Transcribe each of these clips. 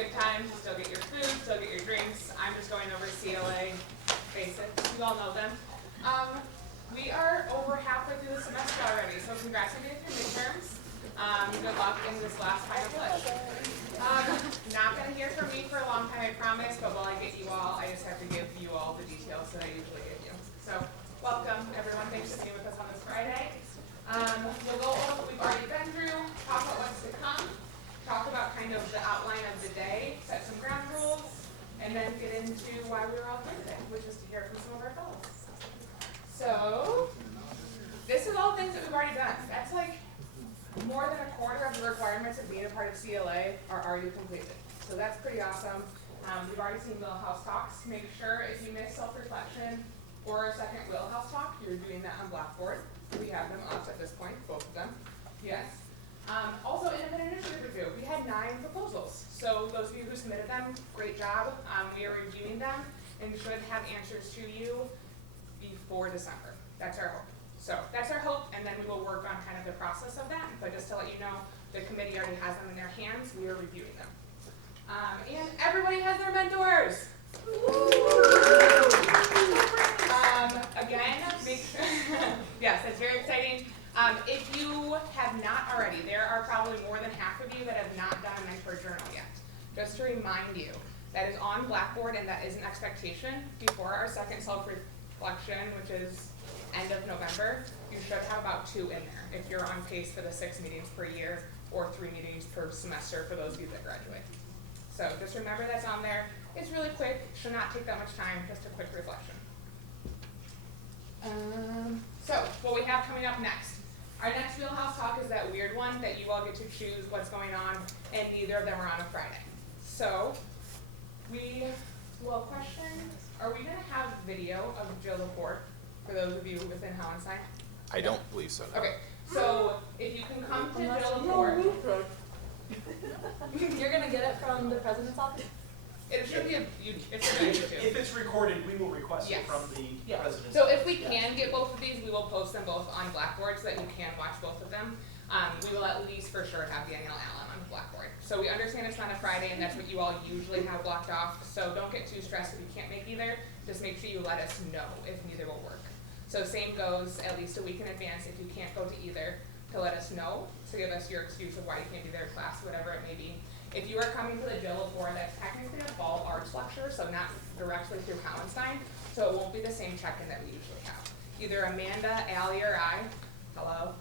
good time, still get your food, still get your drinks. I'm just going over CLA basics. You all know them. We are over halfway through the semester already, so congrats on getting your midterms. Good luck in this last final push. Not going to hear from me for a long time, I promise, but while I get you all, I just have to give you all the details that I usually give you. So, welcome everyone, thanks for being with us on this Friday. We'll go over what we've already been through, talk about what's to come, talk about kind of the outline of the day, set some ground rules, and then get into why we were all here today, which is to hear from some of our fellows. So, this is all things that we've already done. That's like more than a quarter of the requirements of being a part of CLA are already completed. So that's pretty awesome. We've already seen wheelhouse talks. Make sure if you miss self-reflection or a second wheelhouse talk, you're doing that on Blackboard. We have them up at this point, both of them. Yes. Also, independent initiative review. We had 9 proposals. So those of you who submitted them, great job. We are reviewing them and should have answers to you before December. That's our hope. So that's our hope, and then we will work on kind of the process of that. But just to let you know, the committee already has them in their hands. We are reviewing them. And everybody has their mentors. Again, make sure, yes, that's very exciting. If you have not already, there are probably more than half of you that have not done a mentor journal yet. Just to remind you, that is on Blackboard and that is an expectation before our second self-reflection, which is end of November. You should have about 2 in there if you're on pace for the 6 meetings per year or 3 meetings per semester for those of you that graduate. So just remember that's on there. It's really quick, should not take that much time, just a quick reflection. So what we have coming up next. Our next wheelhouse talk is that weird one that you all get to choose what's going on, and neither of them are on a Friday. So question, are we gonna have video of Jill Laporte for those of you within Hauenstein? I don't believe so. No. Okay, so if you can come to Jill Laporte. You're gonna get it from the president's office? It should be If it's recorded, we will request it from the president. So if we can get both of these, we will post them both on Blackboard so that you can watch both of them. We will at least for sure have the annual alum on Blackboard. So we understand it's not a Friday and that's what you all usually have blocked off. So don't get too stressed if you can't make either. Just make sure you let us know if neither will work. So same goes at least a week in advance if you can't go to either, to let us know, to give us your excuse of why you can't be there, class, whatever it may be. If you are coming to the Jill Laporte, that's technically a fall arts lecture, so not directly through Hauenstein, so it won't be the same check-in that we usually have. Either Amanda, Allie, or I, hello,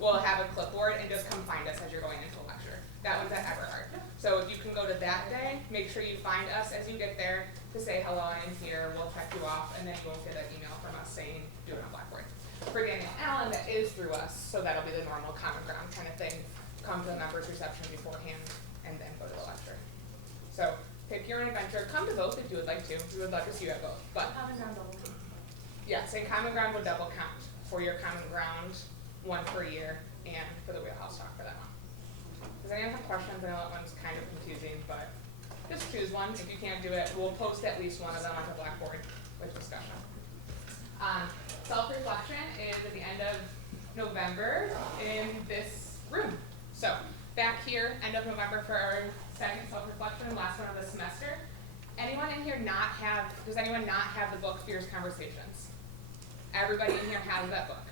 will have a clipboard and just come find us as you're going into the lecture. That one's at Everhard. So if you can go to that day, make sure you find us as you get there to say, hello, I'm here, we'll check you off, and then you won't get an email from us saying, do it on Blackboard. For Daniel Allen, that is through us, so that'll be the normal common ground kind of thing. Come to the members reception beforehand, and then go to the lecture. So pick your own adventure. Come to both if you would like to. We would love to see you at both. But Common ground double. yes, and common ground will double count for your common ground, 1 per year, and for the wheelhouse talk for that one. Does anyone have questions? I know that one's kind of confusing, but just choose one. If you can't do it, we'll post at least one of them on the Blackboard with discussion. Self-reflection is at the end of November in this room. So back here, end of November for our second self-reflection, last one of the semester. Anyone in here does anyone not have the book Fierce Conversations? Everybody in here has that book.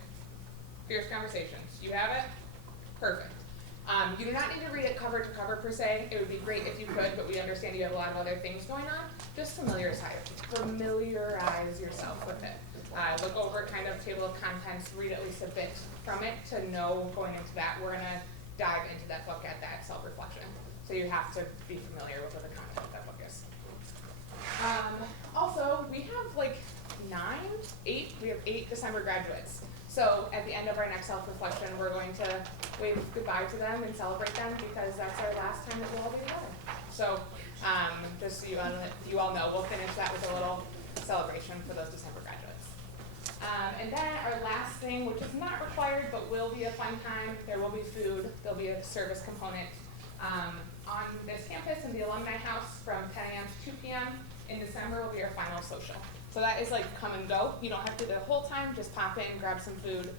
Fierce Conversations. You have it? Perfect. You do not need to read it cover to cover per se. It would be great if you could, but we understand you have a lot of other things going on. Just familiarize yourself with it. Look over kind of table of contents, read at least a bit from it to know going into that. We're going to dive into that book at that self-reflection. So you have to be familiar with what the content of that book is. Also, we have like 8 December graduates. So at the end of our next self-reflection, we're going to wave goodbye to them and celebrate them because that's our last time that we'll all be together. So just so you all know, we'll finish that with a little celebration for those December graduates. And then our last thing, which is not required but will be a fun time, there will be food, there'll be a service component on this campus in the Alumni House from 10 a.m. to 2 p.m. In December will be our final social. So that is like come and go. You don't have to do the whole time, just pop in, grab some food,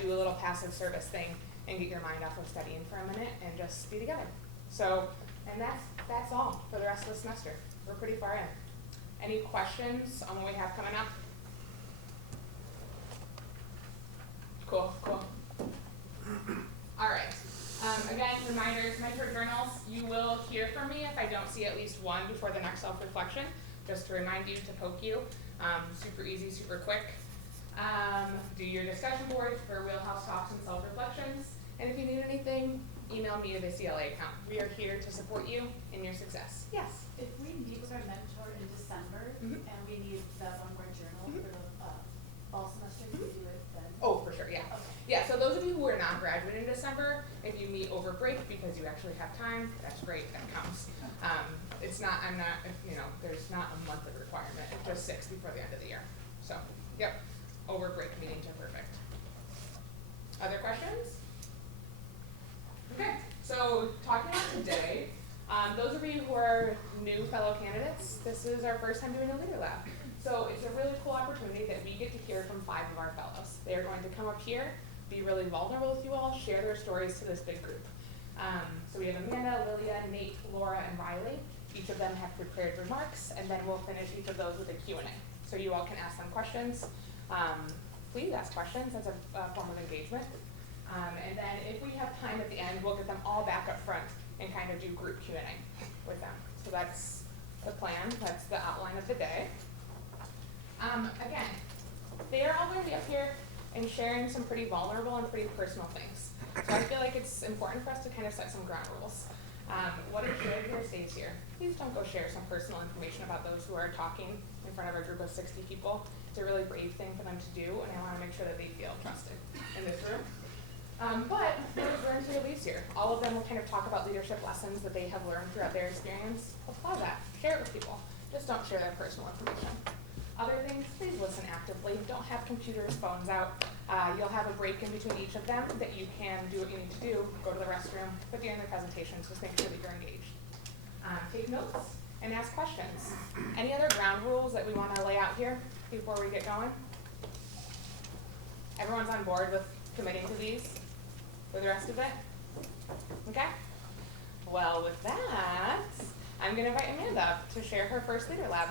do a little passive service thing, and get your mind off of studying for a minute and just be together. So And that's all for the rest of the semester. We're pretty far in. Any questions on what we have coming up? Cool. All right. Again, reminders, mentor journals. You will hear from me if I don't see at least one before the next self-reflection, just to remind you, to poke you. Super easy, super quick. Do your discussion boards for wheelhouse talks and self-reflections. And if you need anything, email me to the CLA account. We are here to support you in your success. Yes? If we meet with our mentor in December and we need that one-word journal for the fall semester, can we do it then? Oh, for sure, yeah. Okay. Yeah, so those of you who are not graduating in December, if you meet over break because you actually have time, that's great, that counts. There's not a month of requirement, it's just 6 before the end of the year. So, yep, over break meetings are perfect. Other questions? Okay, so talking about today, those of you who are new fellow candidates, this is our first time doing a leader lab. So it's a really cool opportunity that we get to hear from 5 of our fellows. They are going to come up here, be really vulnerable with you all, share their stories to this big group. So we have Amanda, Lilia, Nate, Laura, and Riley. Each of them have prepared remarks, and then we'll finish each of those with a Q&A. So you all can ask them questions. Please ask questions as a form of engagement. And then if we have time at the end, we'll get them all back up front and kind of do group Q&A with them. So that's the plan, that's the outline of the day. Again, they are all going to be up here and sharing some pretty vulnerable and pretty personal things. So I feel like it's important for us to kind of set some ground rules. What is shared here stays here. Please don't go share some personal information about those who are talking in front of a group of 60 people. It's a really brave thing for them to do, and I want to make sure that they feel trusted in this room. But there's room to release here. All of them will kind of talk about leadership lessons that they have learned throughout their experience. Apply that. Share it with people. Just don't share their personal information. Other things, please listen actively. Don't have computers, phones out. You'll have a break in between each of them that you can do what you need to do. Go to the restroom, put together their presentations, just make sure that you're engaged. Take notes and ask questions. Any other ground rules that we want to lay out here before we get going? Everyone's on board with committing to these for the rest of it? Okay? Well, with that, I'm going to invite Amanda up to share her first leader lab.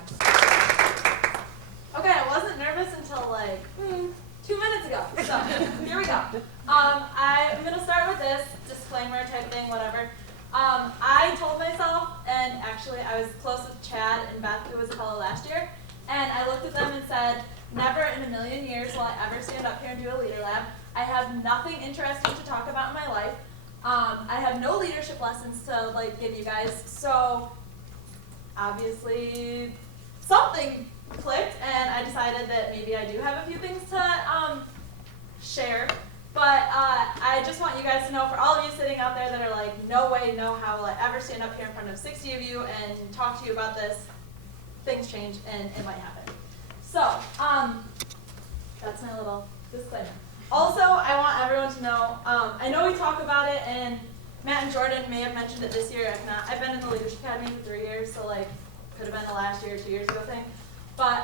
Okay, I wasn't nervous until like 2 minutes ago, so here we go. I'm going to start with this, disclaimer type thing, whatever. I told myself, and actually I was close with Chad and Beth, who was a fellow last year, and I looked at them and said, never in a million years will I ever stand up here and do a leader lab. I have nothing interesting to talk about in my life. I have no leadership lessons to give you guys, so obviously something clicked, and I decided that maybe I do have a few things to share. But I just want you guys to know, for all of you sitting out there that are like, no way, no how will I ever stand up here in front of 60 of you and talk to you about this, things change and it might happen. So, that's my little disclaimer. Also, I want everyone to know, I know we talk about it, and Matt and Jordan may have mentioned it this year, if not. I've been in the Leadership Academy for 3 years, so could have been the last year or 2 years ago thing. But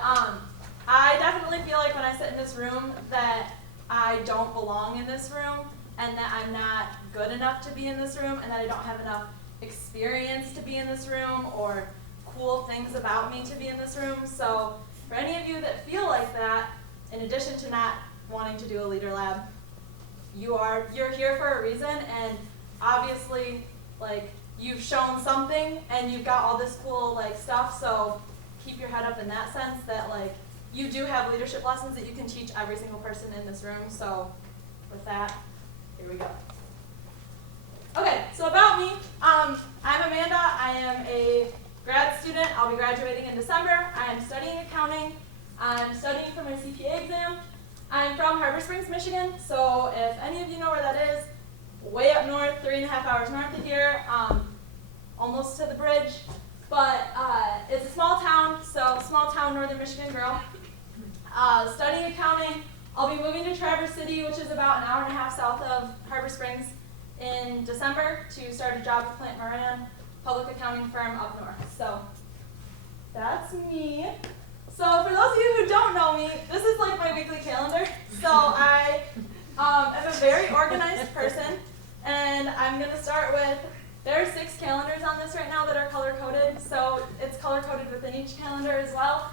I definitely feel like when I sit in this room that I don't belong in this room, and that I'm not good enough to be in this room, and that I don't have enough experience to be in this room, or cool things about me to be in this room. So for any of you that feel like that, in addition to not wanting to do a leader lab, you're here for a reason, and obviously you've shown something and you've got all this cool stuff, so keep your head up in that sense that you do have leadership lessons that you can teach every single person in this room. So with that, here we go. Okay, so about me, I'm Amanda. I am a grad student. I'll be graduating in December. I am studying accounting. I'm studying for my CPA exam. I'm from Harbor Springs, Michigan, so if any of you know where that is, way up north, 3.5 hours north of here, almost to the bridge. But it's a small town, so small town northern Michigan girl. Studying accounting. I'll be moving to Traverse City, which is about an hour and a half south of Harbor Springs, in December to start a job with Plant Moran, public accounting firm up north. So that's me. So for those of you who don't know me, this is my weekly calendar. So I am a very organized person, and I'm going to start with There are 6 calendars on this right now that are color-coded, so it's color-coded within each calendar as well.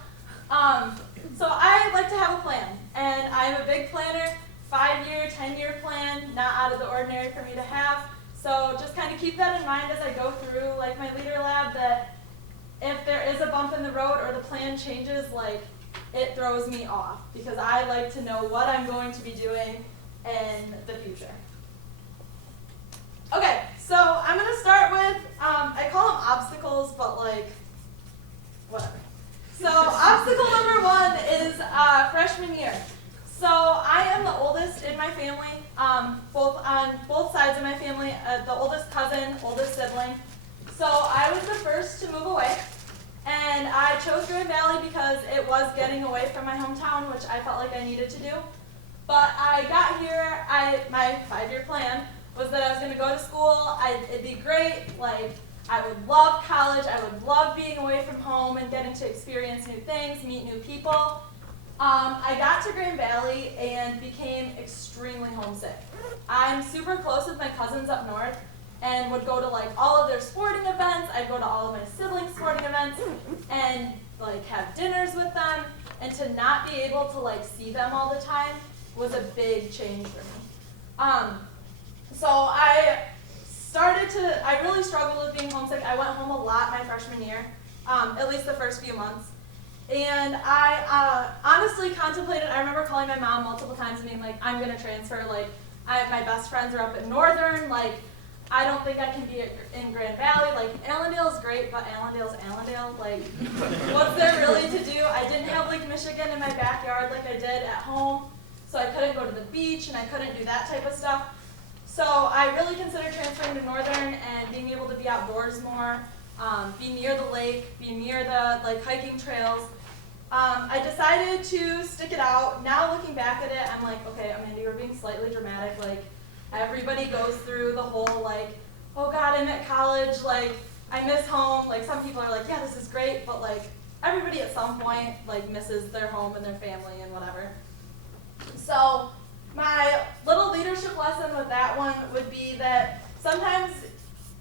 So I like to have a plan, and I'm a big planner, 5-year, 10-year plan, not out of the ordinary for me to have. So just kind of keep that in mind as I go through like my leader lab, that if there is a bump in the road or the plan changes, like it throws me off, because I like to know what I'm going to be doing in the future. Okay, so I'm going to start with, I call them obstacles, but like, whatever. So obstacle number 1 is freshman year. So I am the oldest in my family, on both sides of my family, the oldest cousin, oldest sibling. So I was the first to move away, and I chose Grand Valley because it was getting away from my hometown, which I felt like I needed to do. But I got here, my 5-year plan was that I was going to go to school, it'd be great, like I would love college, I would love being away from home and getting to experience new things, meet new people. I got to Grand Valley and became extremely homesick. I'm super close with my cousins up north and would go to like all of their sporting events. I'd go to all of my siblings' sporting events and like have dinners with them, and to not be able to like see them all the time was a big change for me. So I really struggled with being homesick. I went home a lot my freshman year, at least the first few months. And I honestly contemplated, I remember calling my mom multiple times and being like, I'm going to transfer, like, my best friends are up at Northern, like, I don't think I can be in Grand Valley, like, Allendale's great, but Allendale's Allendale, like, what's there really to do? I didn't have Lake Michigan in my backyard like I did at home, so I couldn't go to the beach and I couldn't do that type of stuff. So I really considered transferring to Northern and being able to be outdoors more, be near the lake, be near the like hiking trails. I decided to stick it out. Now looking back at it, I'm like, okay, Amanda, you're being slightly dramatic. Like, everybody goes through the whole like, oh God, I'm at college, like, I miss home. Like, some people are like, yeah, this is great, but like, everybody at some point like misses their home and their family and whatever. So my little leadership lesson with that one would be that sometimes,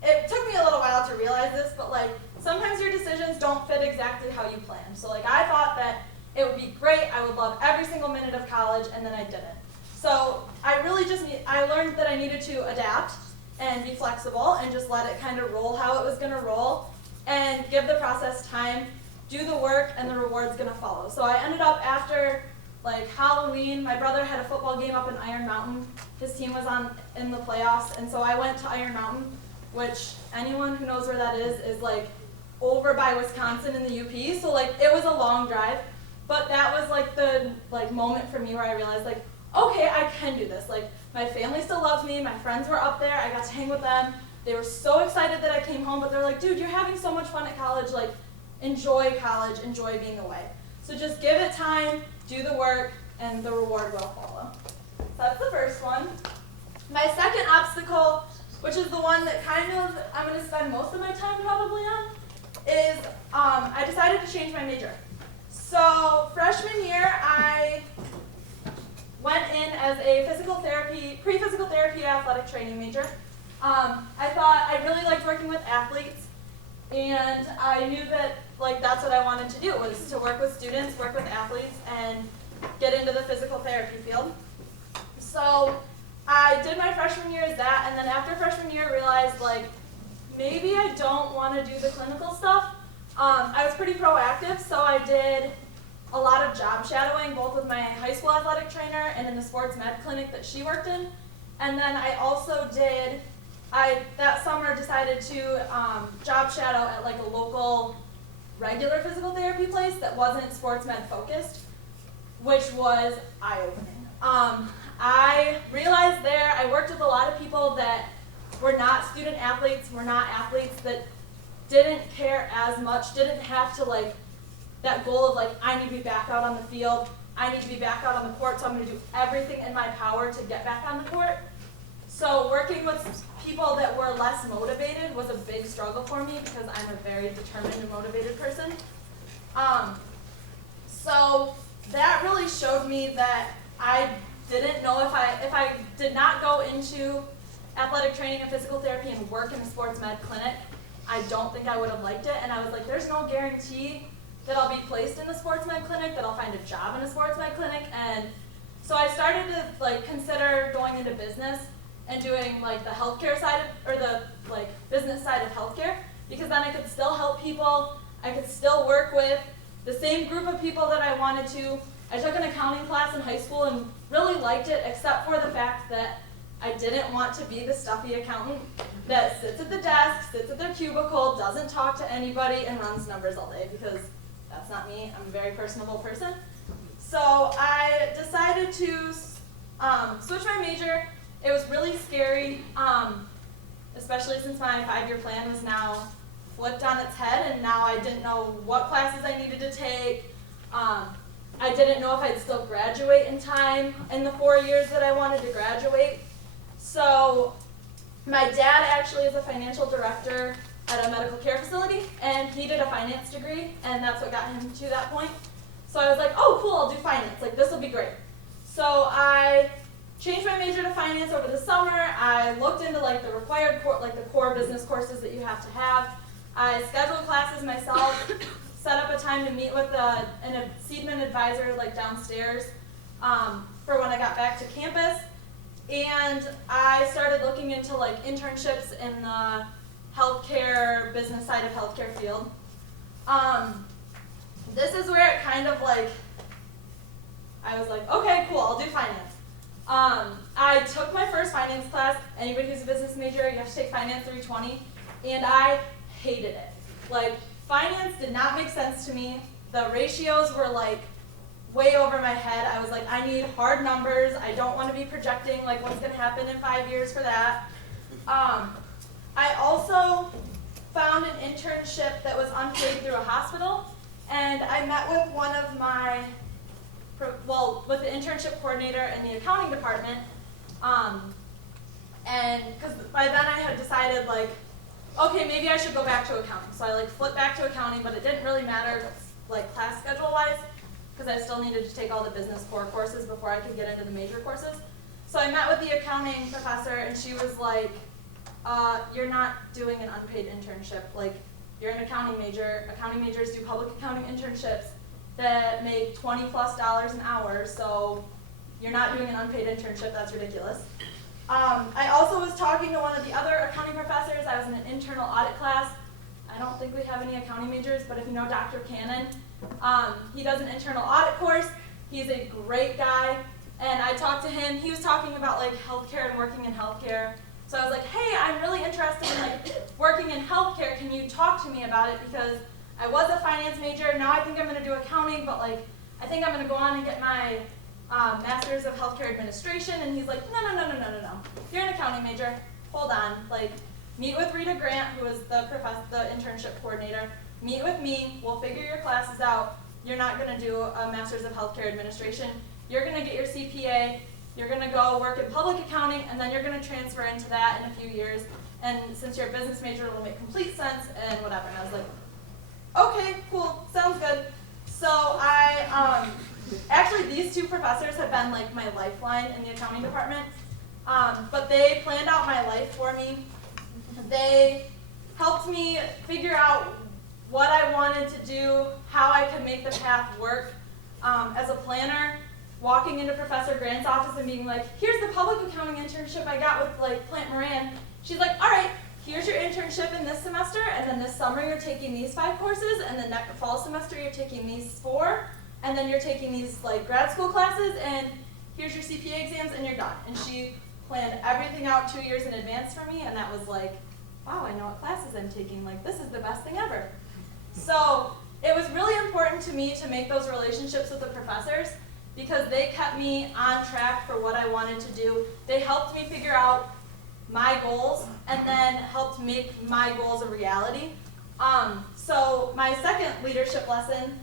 it took me a little while to realize this, but like sometimes your decisions don't fit exactly how you planned. So like I thought that it would be great, I would love every single minute of college, and then I didn't. So I learned that I needed to adapt and be flexible and just let it kind of roll how it was going to roll and give the process time, do the work, and the reward's going to follow. So I ended up after like Halloween, my brother had a football game up in Iron Mountain. His team was in the playoffs, and so I went to Iron Mountain, which anyone who knows where that is like over by Wisconsin in the UP. So like it was a long drive, but that was like the moment for me where I realized like, okay, I can do this. Like my family still loves me, my friends were up there, I got to hang with them. They were so excited that I came home, but they're like, dude, you're having so much fun at college, like enjoy college, enjoy being away. So just give it time, do the work, and the reward will follow. So that's the first one. My second obstacle, which is the one that kind of I'm going to spend most of my time probably on, is I decided to change my major. So freshman year, I went in as a pre-physical therapy athletic training major. I thought I really liked working with athletes, and I knew that like that's what I wanted to do, was to work with students, work with athletes, and get into the physical therapy field. So I did my freshman year as that, and then after freshman year I realized like maybe I don't want to do the clinical stuff. I was pretty proactive, so I did a lot of job shadowing, both with my high school athletic trainer and in the sports med clinic that she worked in. And then I also that summer decided to job shadow at like a local regular physical therapy place that wasn't sports med focused, which was eye-opening. I realized there I worked with a lot of people that were not student athletes, were not athletes that didn't care as much, didn't have to like that goal of like, I need to be back out on the field, I need to be back out on the court, so I'm going to do everything in my power to get back on the court. So working with people that were less motivated was a big struggle for me because I'm a very determined and motivated person. So that really showed me that I didn't know if I did not go into athletic training and physical therapy and work in a sports med clinic, I don't think I would have liked it. And I was like, there's no guarantee that I'll be placed in a sports med clinic, that I'll find a job in a sports med clinic. And so I started to like consider going into business and doing like the healthcare side of, or the like business side of healthcare, because then I could still help people. I could still work with the same group of people that I wanted to. I took an accounting class in high school and really liked it, except for the fact that I didn't want to be the stuffy accountant that sits at the desk, sits at their cubicle, doesn't talk to anybody, and runs numbers all day, because that's not me. I'm a very personable person. So I decided to switch my major. It was really scary, especially since my 5-year plan was now flipped on its head, and now I didn't know what classes I needed to take. I didn't know if I'd still graduate in time in the 4 years that I wanted to graduate. So my dad actually is a financial director at a medical care facility, and he did a finance degree, and that's what got him to that point. So I was like, oh cool, I'll do finance, like this will be great. So I changed my major to finance over the summer. I looked into like the required the core business courses that you have to have. I scheduled classes myself, set up a time to meet with a Seedman advisor like downstairs for when I got back to campus. And I started looking into like internships in the healthcare business side of healthcare field. This is where it kind of like, I was like, okay, cool, I'll do finance. I took my first finance class. Anybody who's a business major, you have to take finance 320, and I hated it. Like, finance did not make sense to me. The ratios were like way over my head. I was like, I need hard numbers. I don't want to be projecting like what's going to happen in 5 years for that. I also found an internship that was unpaid through a hospital, and I met with one of my, with the internship coordinator in the accounting department, and because by then I had decided like, okay, maybe I should go back to accounting. So I like flipped back to accounting, but it didn't really matter like class schedule wise, because I still needed to take all the business core courses before I could get into the major courses. So I met with the accounting professor, and she was like, you're not doing an unpaid internship. Like, you're an accounting major. Accounting majors do public accounting internships that make $20+ an hour, so you're not doing an unpaid internship. That's ridiculous. I also was talking to one of the other accounting professors. I was in an internal audit class. I don't think we have any accounting majors, but if you know Dr. Cannon, he does an internal audit course. He's a great guy, and I talked to him. He was talking about like healthcare and working in healthcare. So I was like, hey, I'm really interested in like working in healthcare. Can you talk to me about it? Because I was a finance major. Now I think I'm going to do accounting, but like I think I'm going to go on and get my Master's of Healthcare Administration. And he's like, no. You're an accounting major. Hold on. Like, meet with Rita Grant, who is the internship coordinator. Meet with me. We'll figure your classes out. You're not going to do a Master's of Healthcare Administration. You're going to get your CPA. You're going to go work in public accounting, and then you're going to transfer into that in a few years. And since you're a business major, it'll make complete sense and whatever. And I was like, okay, cool, sounds good. So I, actually these two professors have been like my lifeline in the accounting department. But they planned out my life for me. They helped me figure out what I wanted to do, how I could make the path work. As a planner, walking into Professor Grant's office and being like, here's the public accounting internship I got with like Plant Moran. She's like, all right, here's your internship in this semester, and then this summer you're taking these 5 courses, and then next fall semester you're taking these 4, and then you're taking these like grad school classes, and here's your CPA exams, and you're done. And she planned everything out 2 years in advance for me, and that was like, wow, I know what classes I'm taking. Like, this is the best thing ever. So it was really important to me to make those relationships with the professors, because they kept me on track for what I wanted to do. They helped me figure out my goals, and then helped make my goals a reality. So my second leadership lesson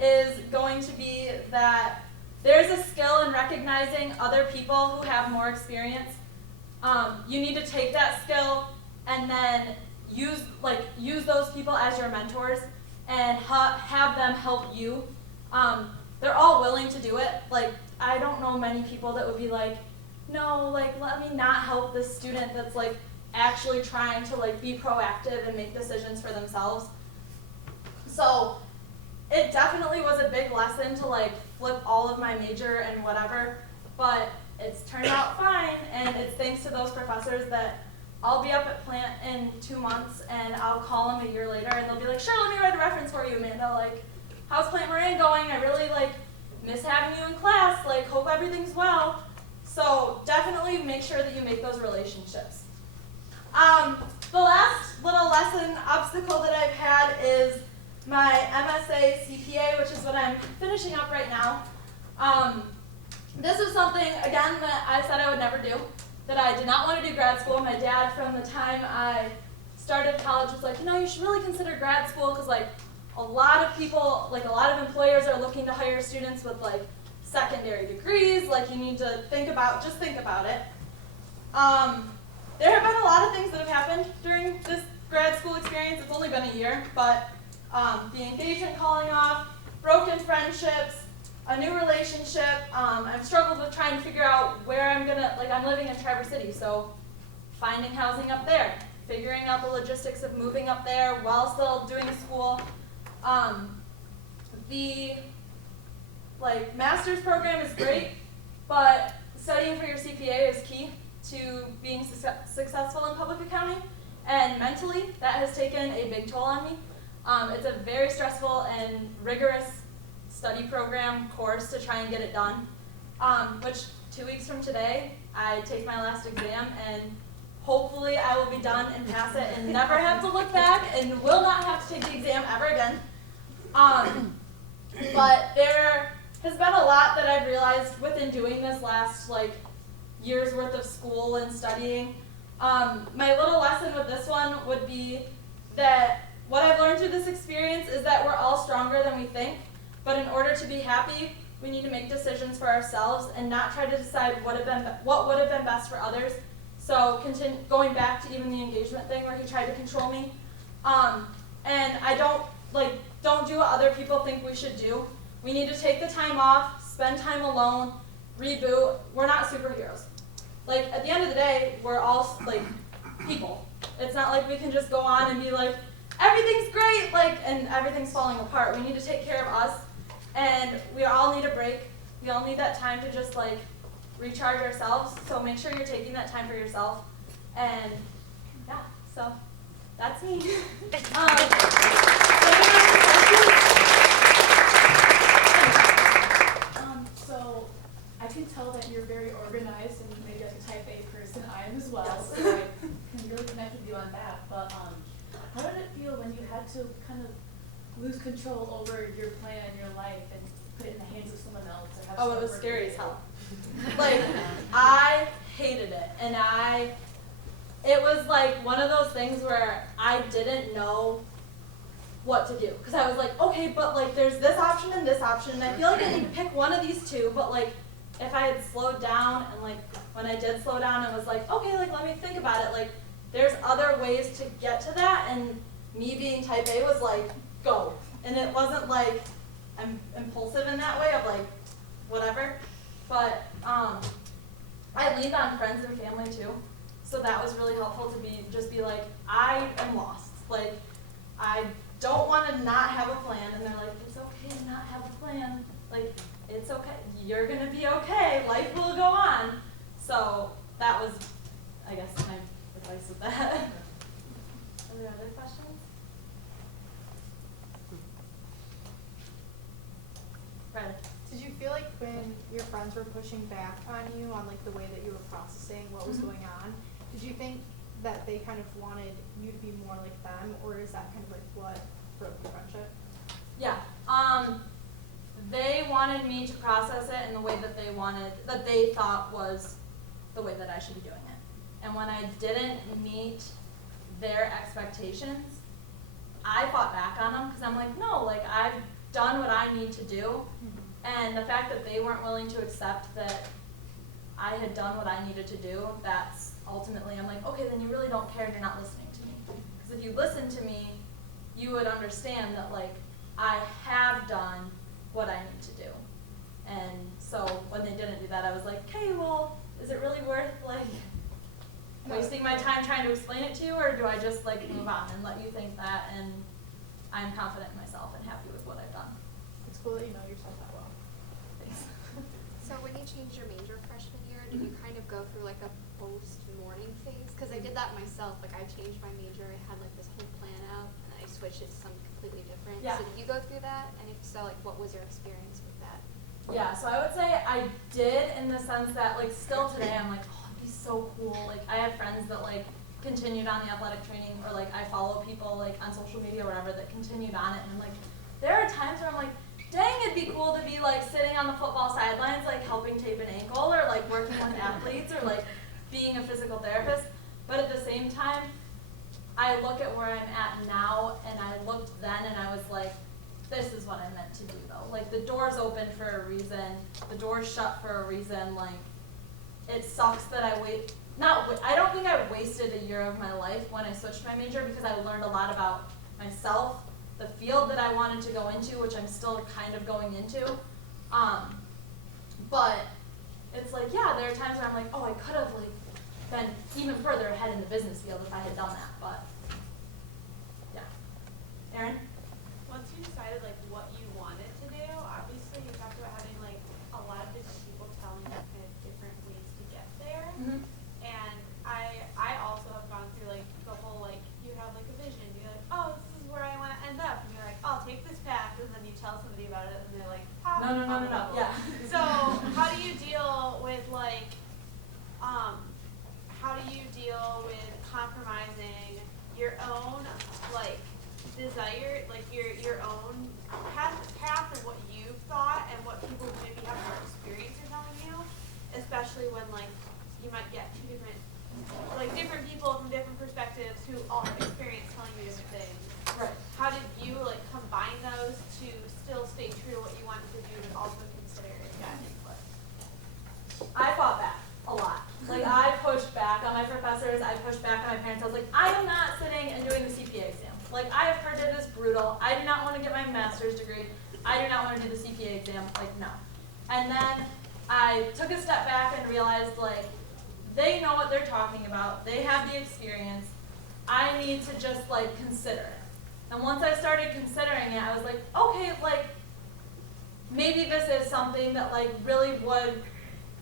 is going to be that there's a skill in recognizing other people who have more experience. You need to take that skill and then use those people as your mentors and have them help you. They're all willing to do it. Like, I don't know many people that would be like, no, like, let me not help this student that's like actually trying to like be proactive and make decisions for themselves. So it definitely was a big lesson to like flip all of my major and whatever, but it's turned out fine, and it's thanks to those professors that I'll be up at plant in 2 months and I'll call them a year later and they'll be like, sure, let me write a reference for you, Amanda. Like, how's Plant Moran going? I really like miss having you in class. Like, hope everything's well. So definitely make sure that you make those relationships. The last little lesson obstacle that I've had is my MSA CPA, which is what I'm finishing up right now. This is something, again, that I said I would never do, that I did not want to do grad school. My dad, from the time I started college, was like, you know, you should really consider grad school, because like a lot of people, like a lot of employers are looking to hire students with like secondary degrees. Like, you need to just think about it. There have been a lot of things that have happened during this grad school experience. It's only been a year, but the engagement calling off, broken friendships, a new relationship. I've struggled with trying to figure out where I'm living in Traverse City, so finding housing up there, figuring out the logistics of moving up there while still doing school. The master's program is great, but studying for your CPA is key to being successful in public accounting, and mentally that has taken a big toll on me. It's a very stressful and rigorous study program course to try and get it done, which 2 weeks from today I take my last exam, and hopefully I will be done and pass it and never have to look back and will not have to take the exam ever again. But there has been a lot that I've realized within doing this last year's worth of school and studying. My little lesson with this one would be that what I've learned through this experience is that we're all stronger than we think, but in order to be happy, we need to make decisions for ourselves and not try to decide what would have been best for others. So going back to even the engagement thing where he tried to control me, and I don't do what other people think we should do. We need to take the time off, spend time alone, reboot. We're not superheroes. At the end of the day, we're all people. It's not like we can just go on and be like, everything's great, and everything's falling apart. We need to take care of us, and we all need a break. We all need that time to just recharge ourselves. So make sure you're taking that time for yourself. And yeah, so that's me. So I can tell that you're very organized and maybe like a type A person. I am as well. Yes. So I can really connect with you on that. But how did it feel when you had to kind of lose control over your plan and your life and put it in the hands of someone else? Or have it was scary as hell. I hated it, and it was one of those things where I didn't know what to do, because I was like, okay, but there's this option and this option, and I feel like I need to pick one of these two, but if I had slowed down, and when I did slow down and was okay, let me think about it, there's other ways to get to that, and me being type A was go, and it wasn't I'm impulsive in that way of whatever, but I leaned on friends and family too, so that was really helpful to just be I am lost, I don't want to not have a plan, and they're it's okay to not have a plan, it's okay, you're gonna be okay, life will go on. So that was, I guess, my advice with that. Are there other questions? Right. Did you feel when your friends were pushing back on you on the way that you were processing what was going on, did you think that they kind of wanted you to be more like them, or is that kind of what broke your friendship? Yeah. They wanted me to process it in the way that they thought was the way that I should be doing it. And when I didn't meet their expectations, I fought back on them, because I'm no, I've done what I need to do. And the fact that they weren't willing to accept that I had done what I needed to do, that's ultimately, I'm okay, then you really don't care and you're not listening to me. Because if you listen to me, you would understand that I have done what I need to do. And so when they didn't do that, I was okay, well, is it really worth like wasting my time trying to explain it to you, or do I just like move on and let you think that and I'm confident in myself and happy with what I've done? It's cool that you know yourself that well. Thanks. So when you changed your major freshman year, did you kind of go through like a post-morning phase? Because I did that myself. Like I changed my major, I had like this whole plan out, and I switched it to something completely different. Yeah. So did you go through that? And if so, like what was your experience with that? Yeah, so I would say I did in the sense that like still today I'm like, oh, it'd be so cool. Like I have friends that like continued on the athletic training, or like I follow people like on social media or whatever that continued on it, and I'm like, there are times where I'm like, dang, it'd be cool to be like sitting on the football sidelines like helping tape an ankle, or like working with athletes, or like being a physical therapist. But at the same time, I look at where I'm at now, and I looked then and I was like, this is what I meant to do though. Like the door's open for a reason, the door's shut for a reason. Like it sucks that I don't think I wasted a year of my life when I switched my major, because I learned a lot about myself, the field that I wanted to go into, which I'm still kind of going into. But it's like, yeah, there are times where I'm like, oh, I could have like been even further ahead in the business field if I had done that. But yeah. Erin? Once you decided like what you wanted to do, obviously you talked about having like a lot of different people telling you kind of different ways to get there. Mm-hmm. And I also have gone through like the whole like you have like a vision, you're like, oh, this is where I want to end up, and you're like, I'll take this path, and then you tell somebody about it, and they're like, No. Yeah. So how do you deal with like, how do you deal with compromising your own like desire, like your own path of what you thought and what people who maybe have more experience are telling you, especially when like you might get different people from different perspectives who all have experience telling you different things. Right. How did you like combine those to still stay true to what you wanted to do, but also consider that input? I fought back a lot. Like I pushed back on my professors, I pushed back on my parents. I was like, I am not sitting and doing the CPA exam. Like I have heard it is brutal. I do not want to get my master's degree. I do not want to do the CPA exam. Like no. And then I took a step back and realized like they know what they're talking about. They have the experience. I need to just like consider it. And once I started considering it, I was like, okay, like maybe this is something that like really would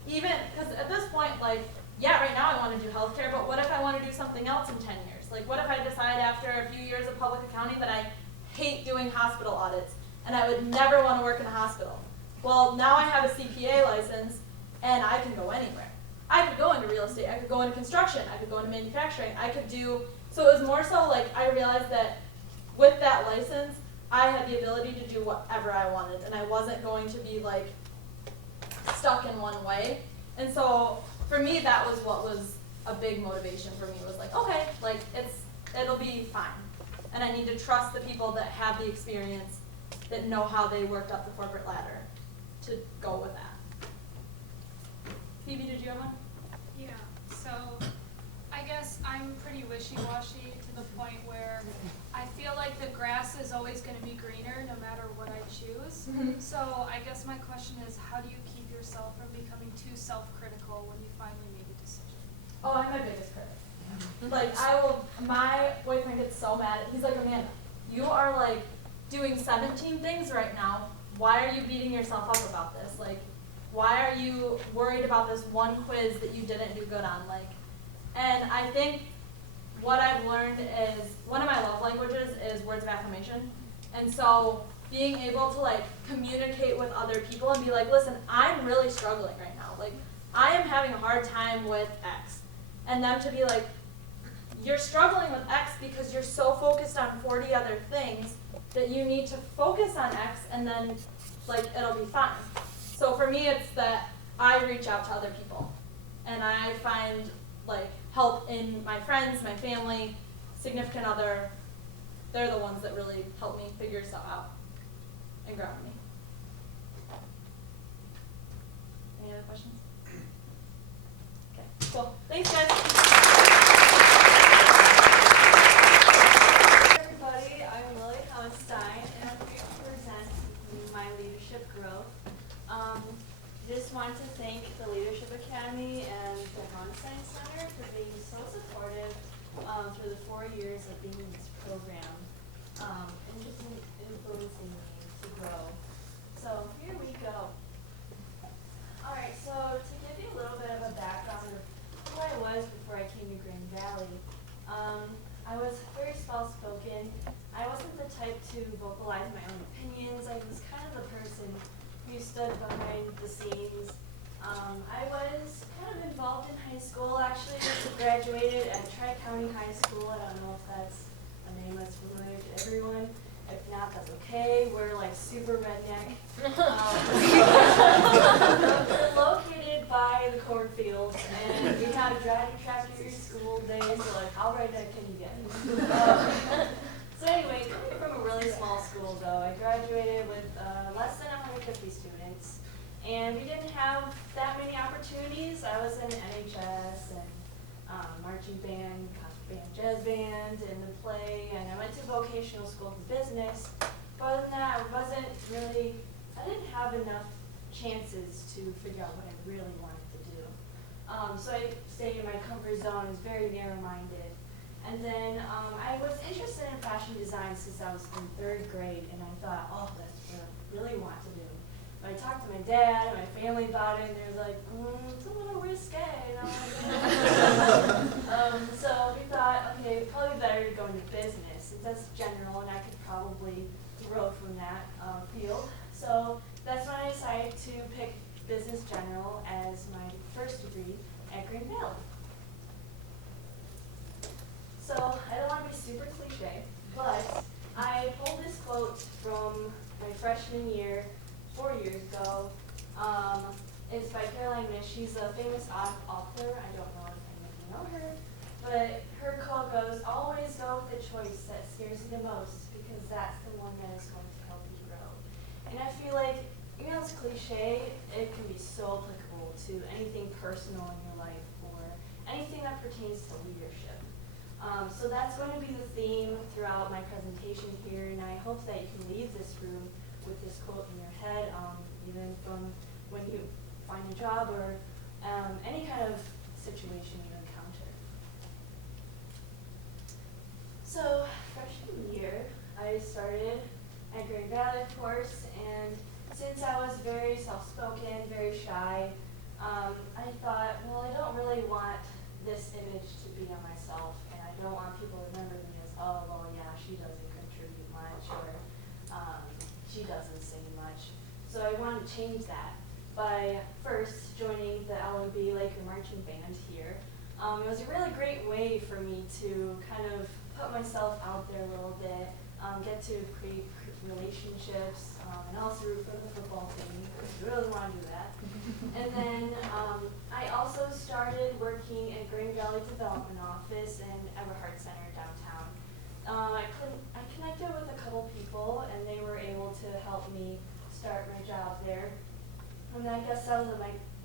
even, because at this point, like, yeah, right now I want to do healthcare, but what if I want to do something else in 10 years? Like, what if I decide after a few years of public accounting that I hate doing hospital audits and I would never want to work in a hospital? Well, now I have a CPA license and I can go anywhere. I could go into real estate, I could go into construction, I could go into manufacturing, I could do, so it was more so like I realized that with that license, I had the ability to do whatever I wanted, and I wasn't going to be like stuck in one way. And so for me, that was what was a big motivation for me, was like, okay, like it'll be fine. And I need to trust the people that have the experience, that know how they worked up the corporate ladder, to go with that. Phoebe, did you have one? Yeah, so I guess I'm pretty wishy-washy to the point where I feel like the grass is always going to be greener no matter what I choose. Mm-hmm. So I guess my question is, how do you keep yourself from becoming too self-critical when you finally make a decision? Oh, I'm my biggest critic. Like my boyfriend gets so mad. He's like, Amanda, you are like doing 17 things right now. Why are you beating yourself up about this? Like, why are you worried about this one quiz that you didn't do good on? Like, and I think what I've learned is, one of my love languages is words of affirmation. And so being able to like communicate with other people and be like, listen, I'm really struggling right now. Like, I am having a hard time with X. And them to be like, you're struggling with X because you're so focused on 40 other things that you need to focus on X, and then like it'll be fine. So for me, it's that I reach out to other people, and I find like help in my friends, my family, significant other. They're the ones that really help me figure stuff out and ground me. Any other questions? Okay, cool. Thanks, guys. Hey everybody, I'm Lilia Hauenstein, and I'm here to present my leadership growth. Just want to thank the Leadership Academy and 4 years of being in this program, and just influencing me to grow. So here we go. Alright, so to give you a little bit of a background of who I was before I came to Grand Valley, I was very soft-spoken. I wasn't the type to vocalize my own opinions. I was kind of the person who stood behind the scenes. I was kind of involved in high school. Actually, I just graduated at Tri-County High School. I don't know if that's a name that's familiar to everyone. If not, that's okay. We're like super redneck. We're located by the cornfields, and we had a driving tractor school day, so like, how redneck can you get? So anyway, coming from a really small school though, I graduated with less than 150 students, and we didn't have that many opportunities. I was in NHS and marching band, concert band, jazz band, and the play, and I went to vocational school for business. But other than that, I didn't have enough chances to figure out what I really wanted to do. So I stayed in my comfort zone, was very narrow-minded. And then I was interested in fashion design since I was in 3rd grade, and I thought, oh, that's what I really want to do. But I talked to my dad and my family about it, and they were like, it's a little risque, so we thought, okay, it'd probably be better to go into business, since that's general, and I could probably grow from that field. So that's when I decided to pick business general as my first degree at Green Valley. So I don't want to be super cliche, but I pulled this quote from my freshman year, 4 years ago. It's by Caroline Mish. She's a famous author. I don't know if any of you know her, but her quote goes, always go with the choice that scares you the most, because that's the one that is going to help you grow. And I feel like, even though it's cliche, it can be so applicable to anything personal in your life or anything that pertains to leadership. So that's going to be the theme throughout my presentation here, and I hope that you can leave this room with this quote in your head, even from when you find a job or any kind of situation you encounter. So freshman year, I started at Grand Valley, of course, and since I was very soft-spoken, very shy, I thought, well, I don't really want this image to be on myself, and I don't want people to remember me as, oh, well, yeah, she doesn't contribute much, or she doesn't sing much. So I wanted to change that by first joining the LOB Laker Marching Band here. It was a really great way for me to kind of put myself out there a little bit, get to create relationships, and also root for the football team. I really want to do that. And then I also started working at Green Valley Development Office and Everhart Center downtown. I connected with a couple people, and they were able to help me start my job there. And I guess that was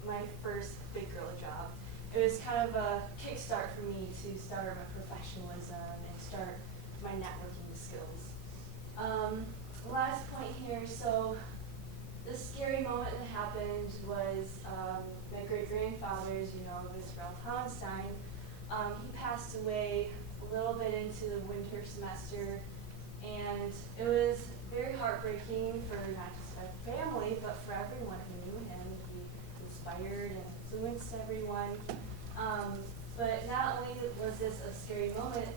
my first big girl job. It was kind of a kickstart for me to start my professionalism and start my networking skills. Last point here, so the scary moment that happened was my great-grandfather's, this Ralph Hauenstein. He passed away a little bit into the winter semester, and it was very heartbreaking for not just my family, but for everyone who knew him. He inspired and influenced everyone. But not only was this a scary moment,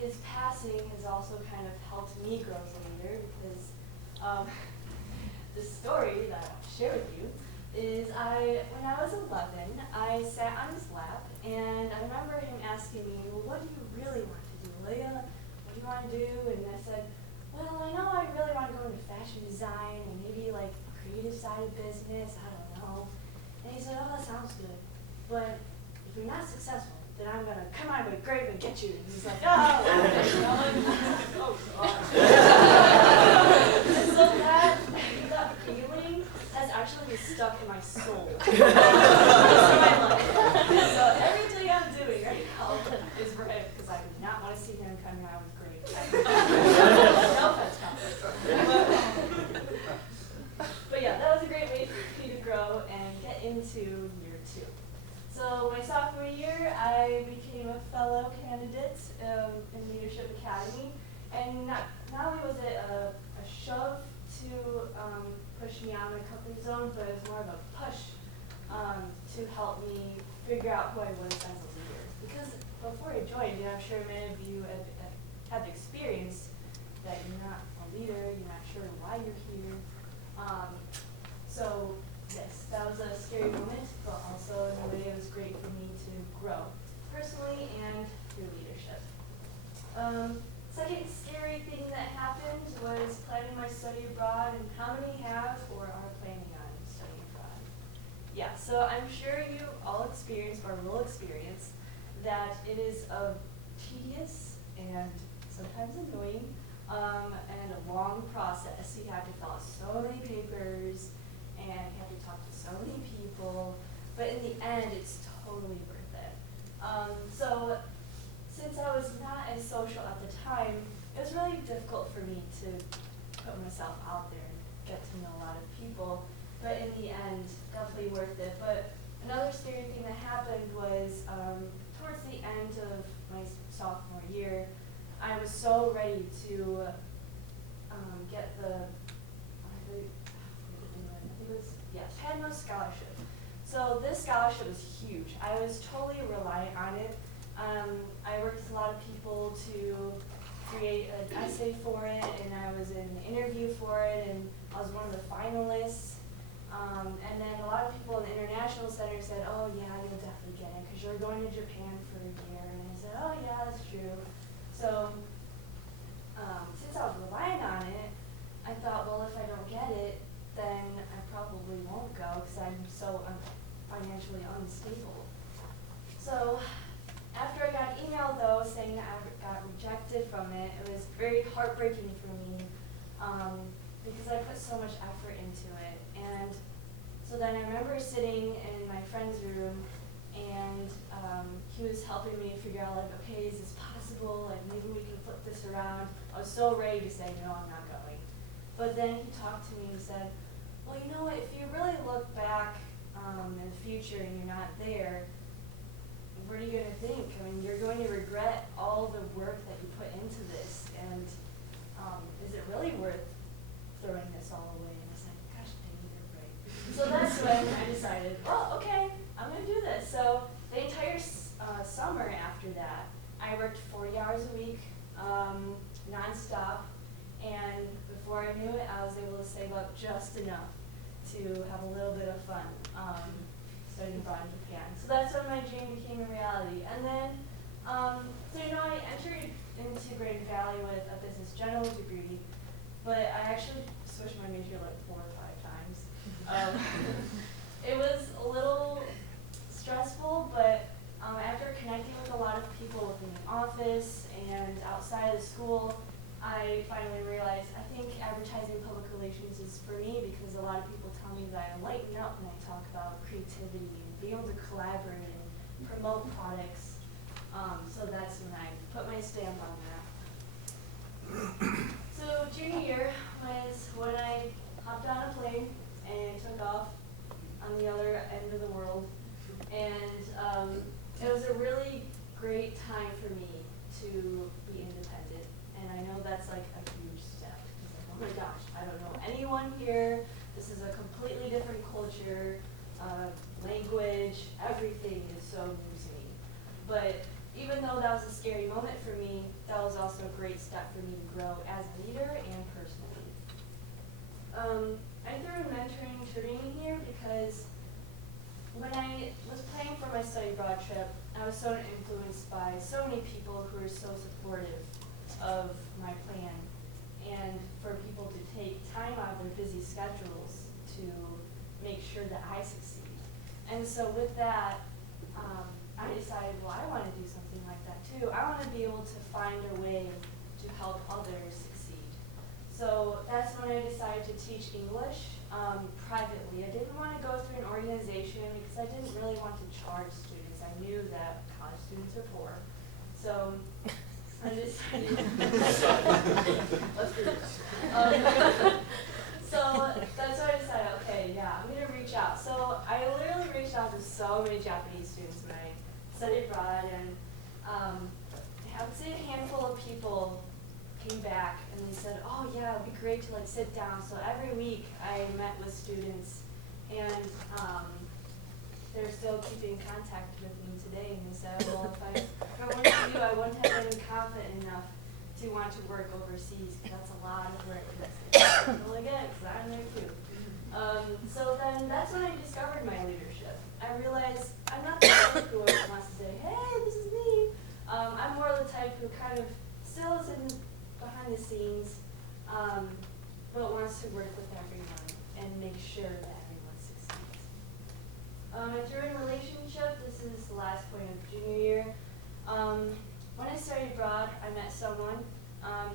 his passing has also kind of helped me grow as a leader, because the story that I want to share with you is when I was 11, I sat on his lap, and I remember him asking me, well, what do you really want to do, Lilia? What do you want to do? And I said, well, I know I really want to go into fashion design and maybe like the creative side of business, I don't know. And he said, oh, that sounds good, but if you're not successful, then I'm going to come out of my grave and get you. And he's like, oh, oh, God. And so that feeling has actually stuck in my soul. So everything I'm doing right now is for him, because I do not want to see him coming out of his grave. No offense, but yeah, that was a great way for me to grow and get into year 2. So my sophomore year, I I became a fellow candidate in Leadership Academy, and not only was it a shove to push me out of my comfort zone, but it was more of a push to help me figure out who I was as a leader. Because before I joined, I'm sure many of you have experienced that you're not a leader, you're not sure why you're here. So yes, that was a scary moment, but also in a way it was great for me to grow personally and through leadership. Second scary thing that happened was planning my study abroad, and how many have or are planning on studying abroad? Yeah, so I'm sure you all experienced or will experience that it is a tedious and sometimes annoying and a long process. You have to fill out so many papers and you have to talk to so many people, but in the end it's totally worth it. So since I was not as social at the time, it was really difficult for me to put myself out there and get to know a lot of people, but in the end, definitely worth it. But another scary thing that happened was towards the end of my sophomore year, I was so ready to get the PADMO scholarship. So this scholarship was huge. I was totally reliant on it. I worked with a lot of people to create an essay for it, and I was in an interview for it, and I was one of the finalists. And then a lot of people in the International Center said, oh yeah, you'll definitely get it, because you're going to Japan for a year. And I said, oh yeah, that's true. So since I was relying on it, I thought, well, if I don't get it, then I probably won't go because I'm so financially unstable. So after I got an email, though, saying that I got rejected from it, it was very heartbreaking for me because I put so much effort into it. And so then I remember sitting in my friend's room, and he was helping me figure out, like, okay, is this possible? Like, maybe we can flip this around. I was so ready to say, no, I'm not going. But then he talked to me and said, well, you know what, if you really look back in the future and you're not there, what are you going to think? I mean, you're going to regret all the work that you put into this, and is it really worth throwing this all away? And I said, gosh, dang, you're right. So that's when I decided, well, okay, I'm going to do this. So the entire summer after that, I worked 40 hours a week, nonstop, and before I knew it, I was able to save up just enough to have a little bit of fun studying abroad in Japan. So that's when my dream became a reality. And then, so I entered into Grand Valley with a business general degree, but I actually switched my major like 4 or 5 times. It was a little stressful, but after connecting with a lot of people within the office and outside of the school, I finally realized I think advertising public relations is for me, because a lot of people tell me that I lighten up when I talk about creativity and being able to collaborate and promote products. So that's when I put my stamp on that. So junior year was when I hopped on a plane and took off on the other end of the world. And it was a really great time for me to be independent. And I know that's like a huge step. It's like, oh my gosh, I don't know anyone here. This is a completely different culture, language, everything is so new to me. But even though that was a scary moment for me, that was also a great step for me to grow as a leader and personally. I threw in mentoring and tutoring in here because when I was planning for my study abroad trip, I was so influenced by so many people who were so supportive of my plan, and for people to take time out of their busy schedules to make sure that I succeed. And so with that, I decided, well, I want to do something like that too. I want to be able to find a way to help others succeed. So that's when I decided to teach English privately. I didn't want to go through an organization because I didn't really want to charge students. I knew that college students are poor. So I decided, let's do this. So that's why I decided, okay, yeah, I'm going to reach out. So I literally reached out to so many Japanese students when I studied abroad, and I would say a handful of people came back and they said, oh yeah, it'd be great to like sit down. So every week I met with students, and they're still keeping contact with me today, and they said, well, if I weren't you, I wouldn't have been confident enough to want to work overseas, because that's a lot of work. Well, again, because I'm there too. So then that's when I discovered my leadership. I realized I'm not the type who wants to say, hey, this is me. I'm more the type who kind of still is in behind the scenes, but wants to work with everyone and make sure that everyone succeeds. If you're in a relationship, this is the last point of junior year. When I studied abroad, I met someone.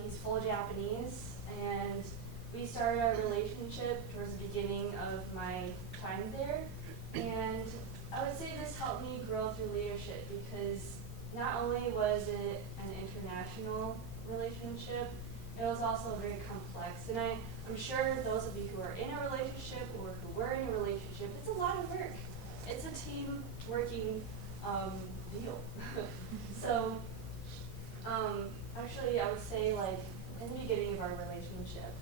He's full Japanese, and we started our relationship towards the beginning of my time there. And I would say this helped me grow through leadership, because not only was it an international relationship, it was also very complex. And I'm sure those of you who are in a relationship or who were in a relationship, it's a lot of work. It's a team working deal. So actually I would say, like, in the beginning of our relationship,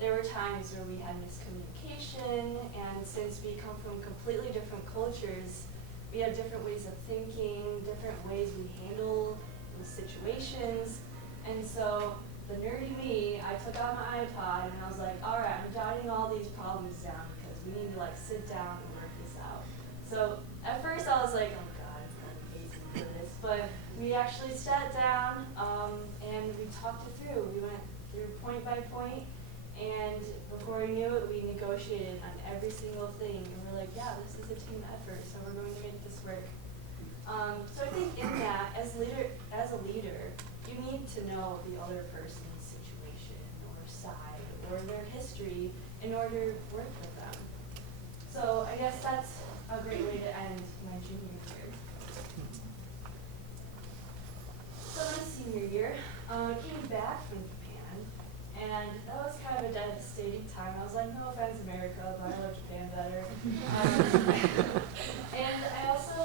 there were times where we had miscommunication, and since we come from completely different cultures, we have different ways of thinking, different ways we handle the situations. And so the nerdy me, I took out my iPod and I was like, all right, I'm jotting all these problems down because we need to like sit down and work this out. So at first I was like, oh God, I'm kind of lazy for this. But we actually sat down and we talked it through. We went through point by point, and before we knew it, we negotiated on every single thing. And we're like, yeah, this is a team effort, so we're going to make this work. So I think in that, as a leader, you need to know the other person's situation or side or their history in order to work with them. So I guess that's a great way to end my junior year. So my senior year, I came back from Japan, and that was kind of a devastating time. I was like, no offense, America, but I love Japan better. And I also,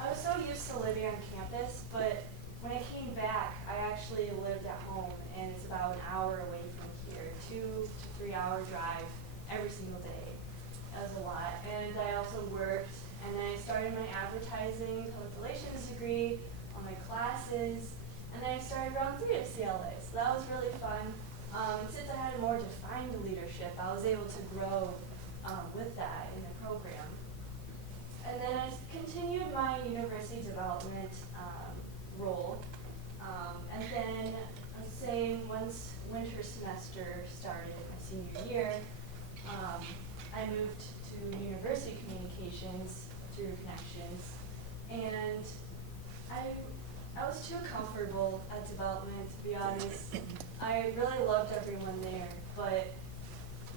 I was so used to living on campus, but when I came back, I actually lived at home, and it's about an hour away from here, 2 to 3 hour drive every single day. That was a lot. And I also worked, and then I started my advertising, public relations degree, all my classes, and then I started round 3 of CLA, so that was really fun. Since I had a more defined leadership, I was able to grow with that in the program. And then I continued my university development role, and then I'd say once winter semester started, my senior year, I moved to university communications through connections, and I was too comfortable at development, to be honest. I really loved everyone there, but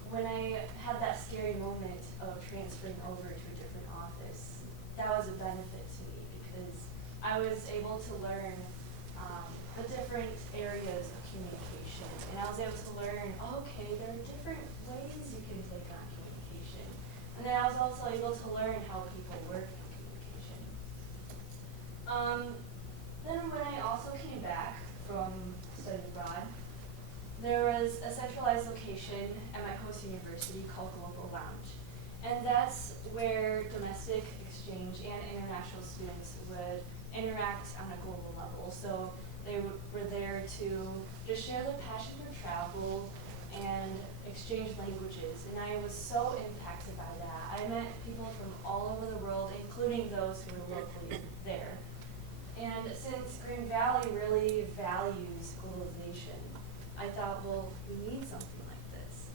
when I had that scary moment of transferring over to a different office, that was a benefit to me, because I was able to learn the different areas of communication, and I was able to learn, okay, there are different ways you can take on communication. And then I was also able to learn how people work in communication. Then when I also came back from study abroad, there was a centralized location at my host university called Global Lounge. And that's where domestic exchange and international students would interact on a global level. So they were there to just share their passion for travel and exchange languages. And I was so impacted by that. I met people from all over the world, including those who were locally there. And since Green Valley really values globalization, I thought, well, we need something like this.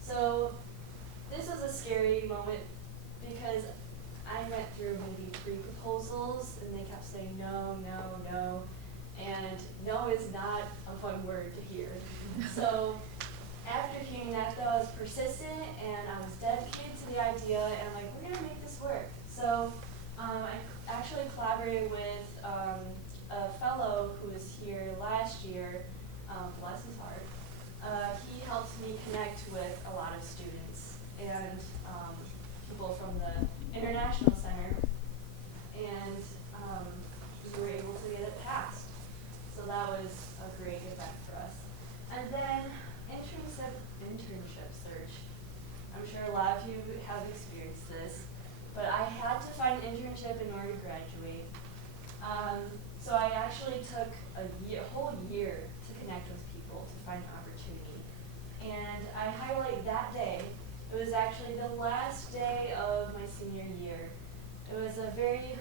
So this was a scary moment, because I went through maybe 3 proposals, and they kept saying no, no, no. And no is not a fun word to hear. So after hearing that, though, I was persistent, and I was dedicated to the idea, and I'm like, we're going to make this work. So I actually collaborated with a fellow who was here last year, bless his heart. He helped me connect with a lot of students and people from the International Center. And graduate. So I actually took a whole year to connect with people to find an opportunity. And I highlight that day. It was actually the last day of my senior year. It was a very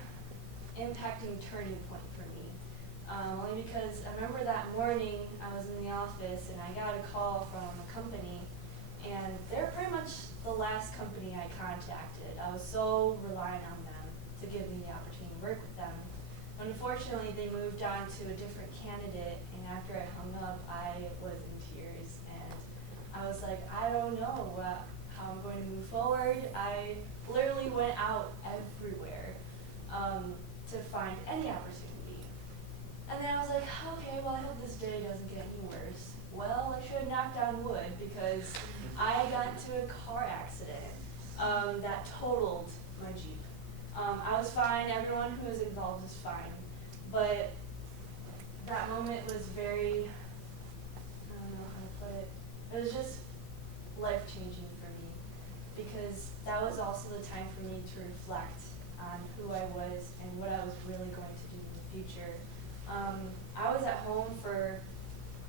impacting turning point for me. Only because I remember that morning I was in the office and I got a call from a company, and they're pretty much the last company I contacted. I was so reliant on them to give me the opportunity to work with them. Unfortunately, they moved on to a different candidate, and after I hung up, I was in tears, and I was like, I don't know how I'm going to move forward. I literally went out everywhere to find any opportunity. And then I was like, okay, well, I hope this day doesn't get any worse. Well, I should have knocked on wood because I got into a car accident that totaled my Jeep. I was fine, everyone who was involved was fine, but that moment was very, I don't know how to put it, it was just life-changing for me, because that was also the time for me to reflect on who I was and what I was really going to do in the future. I was at home for,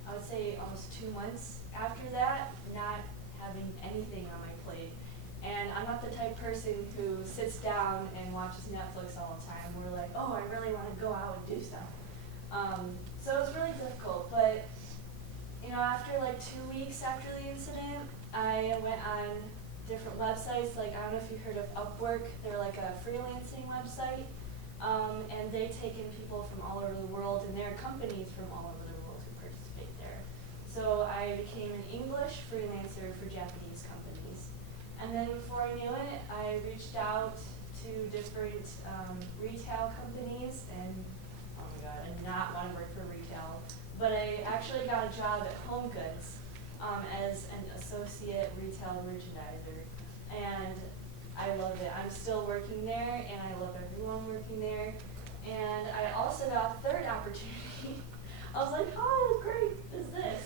I would say, almost 2 months after that, not having anything on my plate. And I'm not the type of person who sits down and watches Netflix all the time. We're like, oh, I really want to go out and do stuff. So it was really difficult. But, you know, after like 2 weeks after the incident, I went on different websites. Like, I don't know if you heard of Upwork. They're like a freelancing website. And they take in people from all over the world, and there are companies from all over the world who participate there. So I became an English freelancer for Japanese companies. And then before I knew it, I reached out to different retail companies, and oh my god, I did not want to work for retail. But I actually got a job at Home Goods as an associate retail merchandiser. And I love it. I'm still working there, and I love everyone working there. And I also got a third opportunity. I was like, oh, great, is this?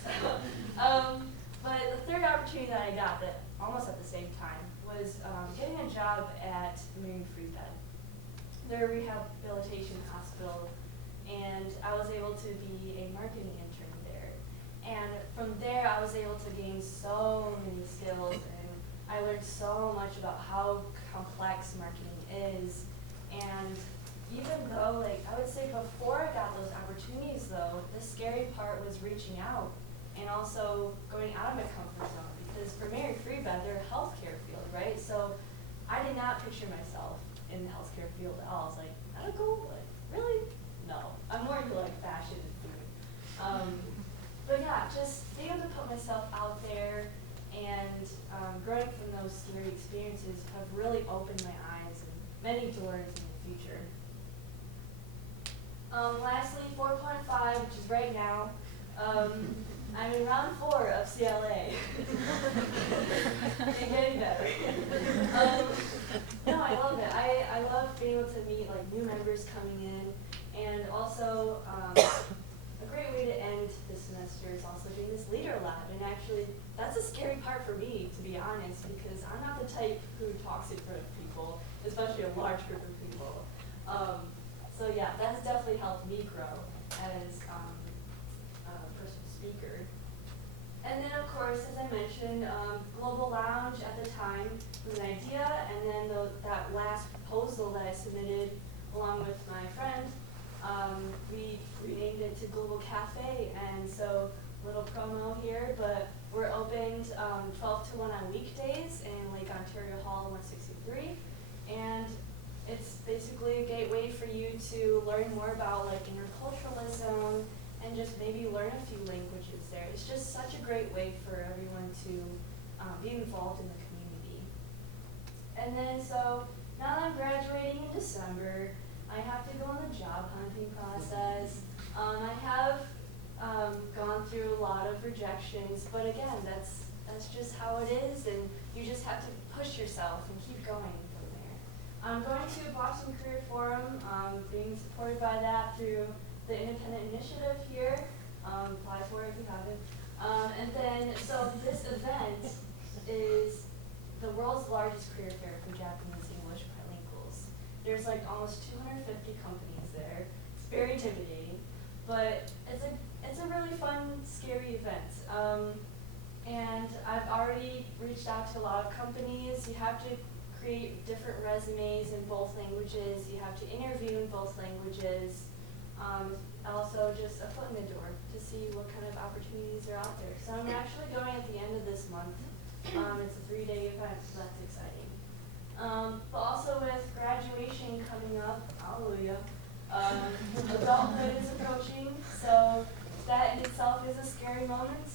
But the third opportunity that I got, that almost at the same time, was getting a job at Mary Free Bed. They're a rehabilitation hospital, and I was able to be a marketing intern there. And from there, I was able to gain so many skills, and I learned so much about how complex marketing is. And even though, like, I would say before I got those opportunities, though, the scary part was reaching out and also going out of my comfort zone. Because for Mary Free Bed, they're a healthcare field, right? So I did not picture myself in the healthcare field at all. I was like, medical? Like, really? No. I'm more into like fashion and food. But yeah, just being able to put myself out there and growing from those scary experiences have really opened my eyes and many doors in the future. Lastly, 4.5, which is right now. I'm in round 4 of CLA. And getting better. No, I love it. I love being able to meet like new members coming in, and also a great way to end the semester is also doing this leader lab. And actually, that's a scary part for me, to be honest, because I'm not the type who talks in front of people, especially a large group of people. So yeah, that's definitely helped me grow as a personal speaker. And then, of course, as I mentioned, Global Lounge at the time was an idea, and then that last proposal that I submitted along with my friend, we renamed it to Global Cafe, and so little promo here, but we're opened 12 to 1 on weekdays in Lake Ontario Hall 163, and it's basically a gateway for you to learn more about like interculturalism and just maybe learn a few languages there. It's just such a great way for everyone to be involved in the community. And then so now that I'm graduating in December, I have to go on the job hunting process. I have gone through a lot of rejections, but again, that's just how it is, and you just have to push yourself and keep going from there. I'm going to Boston Career Forum, being supported by that through the Independent Initiative here. Apply for it if you haven't. And then, so this event is the world's largest career fair for Japanese English bilinguals. There's like almost 250 companies there. It's very intimidating, but it's a really fun, scary event. And I've already reached out to a lot of companies. You have to create different resumes in both languages. You have to interview in both languages. Also just a foot in the door to see what kind of opportunities are out there. So I'm actually going at the end of this month. It's a 3-day event, so that's exciting. But also with graduation coming up, hallelujah, adulthood is approaching, so that in itself is a scary moment,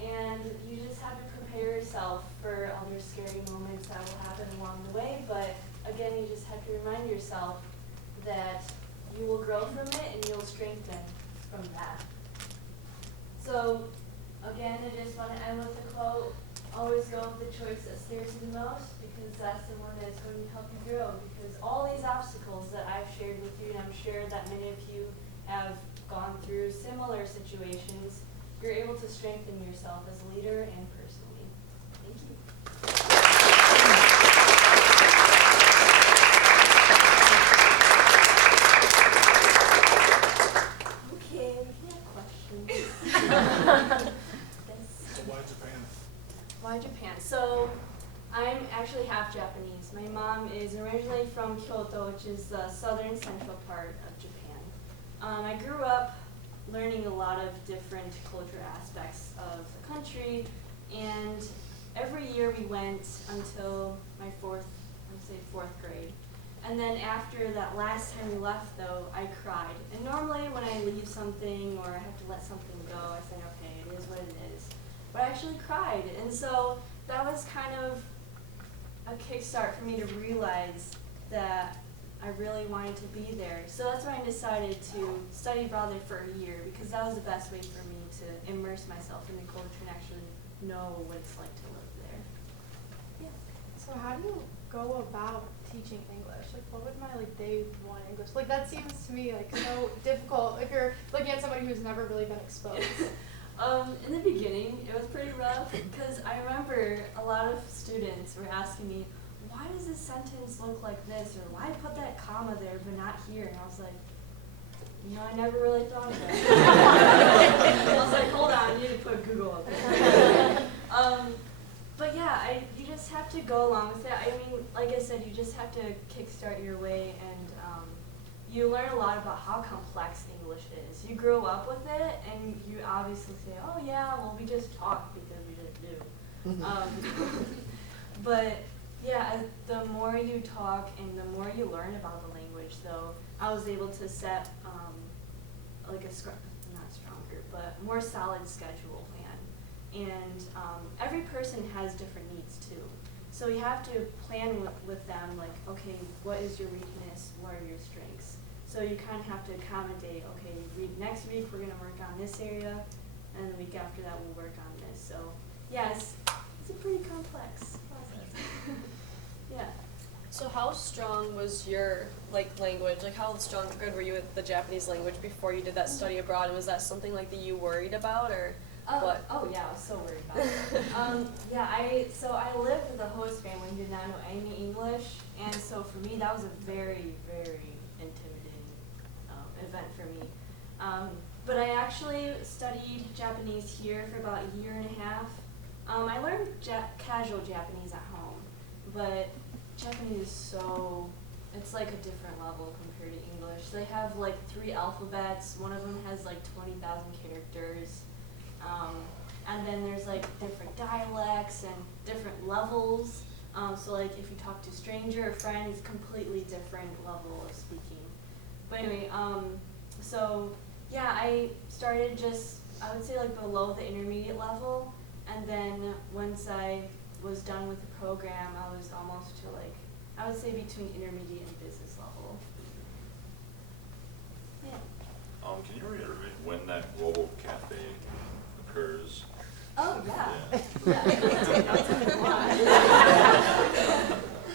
and you just have to prepare yourself for other scary moments that will happen along the way, but again, you just have to remind yourself that you will grow from it and you'll strengthen from that. So, again, I just want to end with a quote. Always go with the choice that scares you the most, because that's the one that's going to help you grow. Because all these obstacles that I've shared with you, and I'm sure that many of you have gone through similar situations, you're able to strengthen yourself as a leader and personally. Thank you. Okay, we can have questions. So why Japan? Why Japan? So I'm actually half Japanese. My mom is originally from Kyoto, which is the southern central part of Japan. I grew up learning a lot of different cultural aspects of the country, and every year we went until my fourth grade. And then after that last time we left, though, I cried. And normally when I leave something or I have to let something go, I say, okay, it is what it is. But I actually cried, and so that was kind of a kickstart for me to realize that I really wanted to be there. So that's why I decided to study abroad there for a year, because that was the best way for me to immerse myself in the culture and actually know what it's like to live there. Yeah. So how do you go about teaching English? Like, what would my day one English? Like, that seems to me like so difficult if you're looking at somebody who's never really been exposed. In the beginning, it was pretty rough, because I remember a lot of students were asking me, why does this sentence look like this, or why put that comma there but not here? And I was like, I never really thought of that. I was like, hold on, I need to put Google up there. But yeah, you just have to go along with it. I mean, like I said, you just have to kickstart your way, and you learn a lot about how complex English is. You grow up with it, and you obviously say, oh yeah, well we just talk because we just do. But yeah, the more you talk and the more you learn about the language, though, I was able to set like not stronger, but more solid schedule plan. And every person has different needs too. So you have to plan with them, like, okay, what is your weakness, what are your strengths? So you kind of have to accommodate, okay, next week we're going to work on this area, and the week after that we'll work on this. So yes, it's a pretty complex process. Yeah. So how strong was your language? Like, how good were you with the Japanese language before you did that study abroad? And was that something that you worried about, or what? Oh yeah, I was so worried about it. So I lived with a host family who did not know any English, and so for me that was a very, very intimidating event for me. But I actually studied Japanese here for about a year and a half. I learned casual Japanese at home, but Japanese is it's like a different level compared to English. They have 3 alphabets. One of them has 20,000 characters. And then there's different dialects and different levels. So if you talk to a stranger or friend, it's a completely different level of speaking. But anyway, so yeah, I started I would say below the intermediate level. And then once I was done with the program, I was almost to I would say between intermediate and business level. Yeah. Can you reiterate when that global cafe occurs? Oh yeah.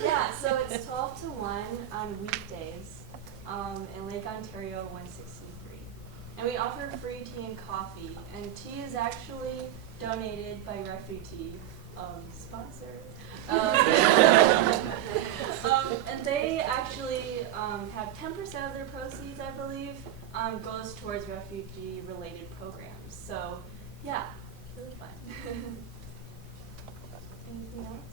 Yeah, so it's 12 to 1 on weekdays in Lake Ontario 163. And we offer free tea and coffee. And tea is actually donated by Refugee, sponsor. And they actually 10% of their proceeds, I believe, goes towards refugee-related programs. So, yeah, really fun. Anything else?